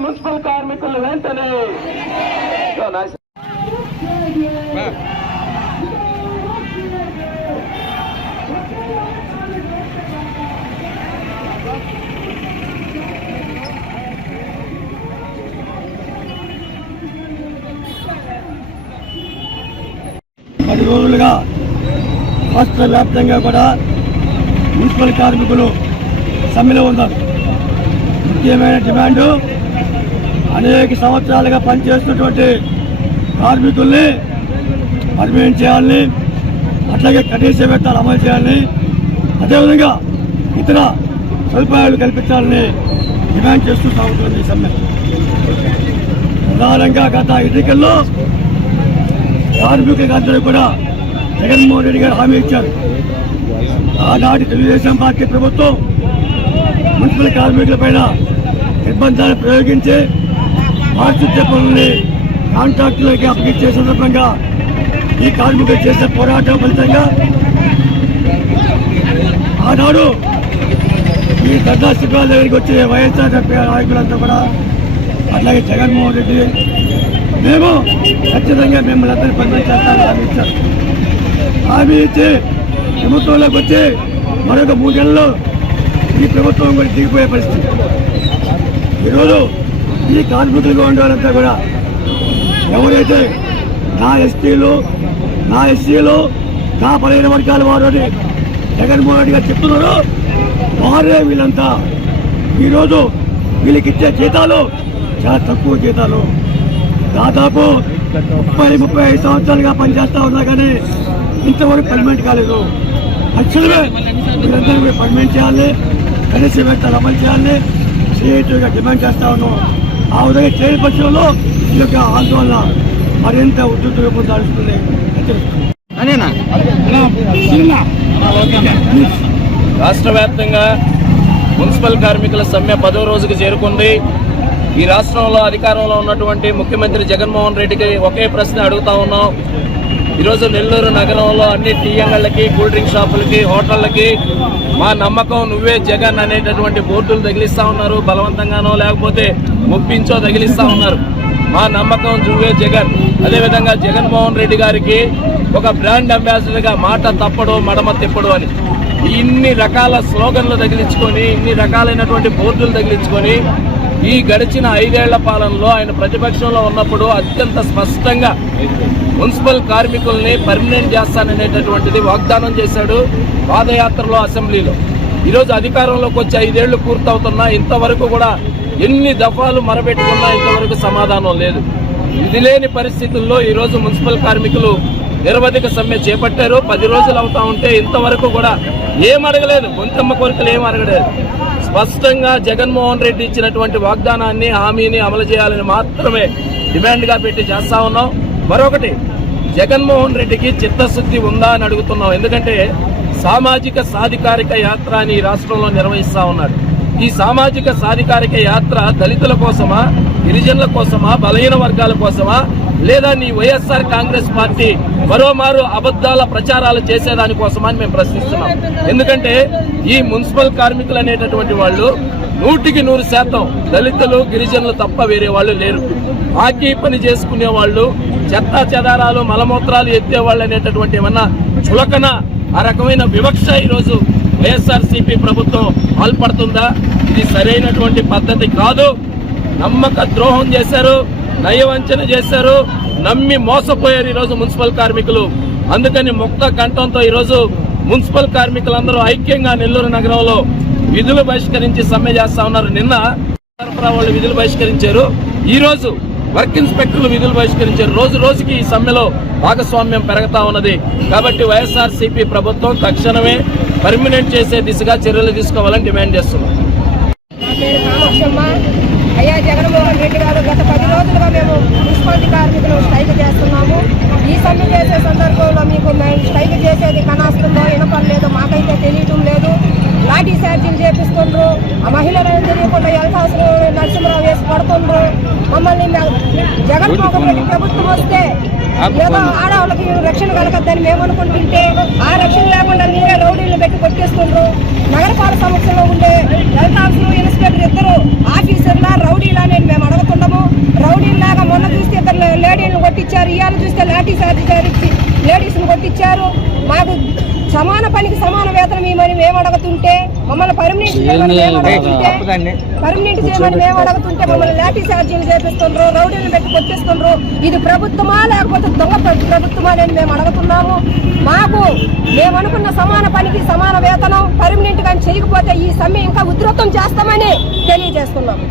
Municipal కార్మికులు వెంటనే పది రోజులుగా రాష్ట్ర వ్యాప్తంగా కూడా మున్సిపల్ కార్మికులు సమ్మెలో ఉన్నారు. ముఖ్యమైన డిమాండ్ అనేక సంవత్సరాలుగా పనిచేస్తున్నటువంటి కార్మికుల్ని పర్మనెంట్ చేయాలని, అట్లాగే కనీస వేతనాలు అమలు చేయాలని, అదేవిధంగా ఇతర సదుపాయాలు కల్పించాలని డిమాండ్ చేస్తూ సాగుతుంది ఈ సమ్మె. ప్రధానంగా గత ఎన్నికల్లో కార్మికులందరూ కూడా జగన్మోహన్ రెడ్డి గారు హామీ ఇచ్చారు. ఆనాటి తెలుగుదేశం పార్టీ ప్రభుత్వం మున్సిపల్ కార్మికులపైన నిర్బంధాలు ప్రయోగించి పారిశుద్ధ్య పనుల్ని కాంట్రాక్టులకి అప్పగించే సందర్భంగా ఈ కార్మికులు చేసిన పోరాటం ఫలితంగా ఆనాడు ఈ ధర్నా శిబిరాల దగ్గరికి వచ్చే వైఎస్ఆర్ నాయకులంతా కూడా, అట్లాగే జగన్మోహన్ రెడ్డి మేము ఖచ్చితంగా మిమ్మల్ని అందరినీ పర్మనెంట్ చేస్తామని హామీ ఇచ్చారు. హామీ ఇచ్చి ప్రభుత్వంలోకి వచ్చి మరొక 3 నెలల్లో ఈ ప్రభుత్వం కూడా దిగిపోయే పరిస్థితి. ఈరోజు ఈ కార్మికులుగా ఉండేవారంతా కూడా ఎవరైతే నా ఎస్టీలు, నా ఎస్సీలు, నా బలహీన వర్గాల వారు అని జగన్మోహన్ రెడ్డి గారు చెప్తున్నారో వారే వీళ్ళంతా. ఈరోజు వీళ్ళకి ఇచ్చే జీతాలు చాలా తక్కువ జీతాలు. దాదాపు 30-35 సంవత్సరాలుగా పనిచేస్తా ఉన్నా కానీ ఇంతవరకు పర్మనెంట్ కాలేదు. తక్షణమే వీళ్ళందరూ పర్మనెంట్ చేయాలి, కనీస వేతనాలు అమలు చేయాలి సిఐటిగా డిమాండ్ చేస్తా ఉన్నాం. ఆ విధంగా చేయని పక్షంలో ఈ యొక్క ఆందోళన మరింత ఉధృత రూపం దాల్చుతుంది. రాష్ట్ర వ్యాప్తంగా మున్సిపల్ కార్మికుల సమ్మె 10వ రోజుకు చేరుకుంది. ఈ రాష్ట్రంలో అధికారంలో ఉన్నటువంటి ముఖ్యమంత్రి జగన్మోహన్ రెడ్డికి ఒకే ప్రశ్న అడుగుతా ఉన్నాం. ఈరోజు నెల్లూరు నగరంలో అన్ని టీ అంగళ్ళకి, కూల్ డ్రింక్ షాపులకి, హోటళ్ళకి మా నమ్మకం నువ్వే జగన్ అనేటటువంటి బోర్డులు తగిలిస్తా ఉన్నారు. బలవంతంగానో లేకపోతే ఒప్పించో తగిలిస్తా ఉన్నారు. మా నమ్మకం నువ్వే జగన్. అదేవిధంగా జగన్మోహన్ రెడ్డి గారికి ఒక బ్రాండ్ అంబాసిడర్గా మాట తప్పడు మడమ తిప్పడు అని ఇన్ని రకాల స్లోగన్లు తగిలించుకొని, ఇన్ని రకాలైనటువంటి బోర్డులు తగిలించుకొని ఈ గడిచిన 5 ఏళ్ల పాలనలో ఆయన ప్రతిపక్షంలో ఉన్నప్పుడు అత్యంత స్పష్టంగా మున్సిపల్ కార్మికుల్ని పర్మనెంట్ చేస్తాననేటటువంటిది వాగ్దానం చేశాడు పాదయాత్రలో, అసెంబ్లీలో. ఈరోజు అధికారంలోకి వచ్చి 5 ఏళ్లు పూర్తవుతున్నా ఇంతవరకు కూడా ఎన్ని దఫాలు మరబెట్టుకున్నా ఇంతవరకు సమాధానం లేదు. ఇది లేని పరిస్థితుల్లో ఈరోజు మున్సిపల్ కార్మికులు నిరవధిక సమ్మె చేపట్టారు. 10 రోజులు అవుతా ఉంటే ఇంతవరకు కూడా ఏం అడగలేదు, గొంతమ్మ కోరికలు ఏం అడగలేదు. స్పష్టంగా జగన్మోహన్ రెడ్డి ఇచ్చినటువంటి వాగ్దానాన్ని, హామీని అమలు చేయాలని మాత్రమే డిమాండ్గా పెట్టి చేస్తా ఉన్నాం. మరొకటి, జగన్మోహన్ రెడ్డికి చిత్తశుద్ధి ఉందా అని అడుగుతున్నాం. ఎందుకంటే సామాజిక సాధికారిక యాత్ర అని ఈ రాష్ట్రంలో నిర్వహిస్తా ఉన్నాడు. ఈ సామాజిక సాధికారిక యాత్ర దళితుల కోసమా, గిరిజనుల కోసమా, బలహీన వర్గాల కోసమా, లేదా నీ వైఎస్ఆర్ కాంగ్రెస్ పార్టీ మరోమారు అబద్దాల ప్రచారాలు చేసేదానికోసమా అని మేము ప్రశ్నిస్తున్నాం. ఎందుకంటే ఈ మున్సిపల్ కార్మికులు అనేటటువంటి వాళ్ళు 100% దళితులు, గిరిజనులు తప్ప వేరే వాళ్ళు లేరు. ఆకీ పని చేసుకునే వాళ్ళు, చెత్తా చెదారాలు, మలమూత్రాలు ఎత్తేవాళ్ళు అనేటటువంటి ఏమన్నా చులకన, ఆ రకమైన వివక్ష ఈరోజు వైఎస్ఆర్సీపీ ప్రభుత్వం పాల్పడుతుందా? ఇది సరైనటువంటి పద్ధతి కాదు. నమ్మక ద్రోహం చేశారు, నయవంచన చేశారు, నమ్మి మోసపోయారు ఈరోజు మున్సిపల్ కార్మికులు. అందుకని ముక్త కంఠంతో ఈరోజు మున్సిపల్ కార్మికులందరూ ఐక్యంగా నెల్లూరు నగరంలో విధులు బహిష్కరించి సమ్మె చేస్తా ఉన్నారు. నిన్న సరఫరా వాళ్ళు విధులు బహిష్కరించారు, ఈ రోజు వర్క్ ఇన్స్పెక్టర్లు విధులు బహిష్కరించారు. రోజు రోజుకి ఈ సమ్మెలో భాగస్వామ్యం పెరుగుతా ఉన్నది. కాబట్టి వైఎస్ఆర్సీపీ ప్రభుత్వం తక్షణమే పర్మినెంట్ చేసే దిశగా చర్యలు తీసుకోవాలని డిమాండ్ చేస్తున్నాం. అయ్యా జగన్మోహన్ రెడ్డి గారు, గత 10 రోజులుగా మేము మున్సిపాలిటీ కార్మికులు స్ట్రైక్ చేస్తున్నాము. ఈ సమ్మె చేసే సందర్భంలో మీకు మేము స్ట్రైక్ చేసేది కనాస్తుందో వినపడలేదో మాకైతే తెలియటం లేదు. లాఠీ చార్జీలు చేపిస్తూ చేస్తుండ్రు. ఆ మహిళలను తెలియకుండా హెల్త్ హౌస్ నరసింహరావు వేసి పడుతుండ్రు. మమ్మల్ని జగన్మోహన్ రెడ్డి ప్రభుత్వం వస్తే ఏదో ఆడవాళ్ళకి రక్షణ కలగద్దని మేము అనుకుంటుంటే ఆ రక్షణ లేకుండా మీరే రౌడీలను పెట్టి కొట్టేస్తుండ్రు. నగరపాలక సంస్థలో ఉండే హెల్త్ హౌస్ ఇన్స్పెక్టర్ ఇద్దరు ఆఫీసర్లా రౌడీలా అని మేము అడుగుతున్నాము. రౌడీలాగా మొన్న చూస్తే ఇద్దరు లేడీలను కొట్టించారు, ఇవాళ చూస్తే లాఠీ చార్జ్ ఇచ్చి లేడీస్ను కొట్టించారు. మాకు సమాన పనికి సమాన వేతనం ఇవ్వమని మేము అడుగుతుంటే, మమ్మల్ని పర్మనెంట్ చేయమని మేము అడుగుతుంటే మమ్మల్ని లాఠీ చార్జీలు చేపిస్తుండ్రు, రౌడీలను పెట్టి కొట్టిస్తుండ్రు. ఇది ప్రభుత్వమా లేకపోతే దొంగ ప్రభుత్వమా అని మేము అడుగుతున్నాము. మాకు మేము అనుకున్న సమాన పనికి సమాన వేతనం పర్మనెంట్ గా చేయకపోతే ఈ సమ్మె ఇంకా ఉధృతం చేస్తామని తెలియజేస్తున్నాము.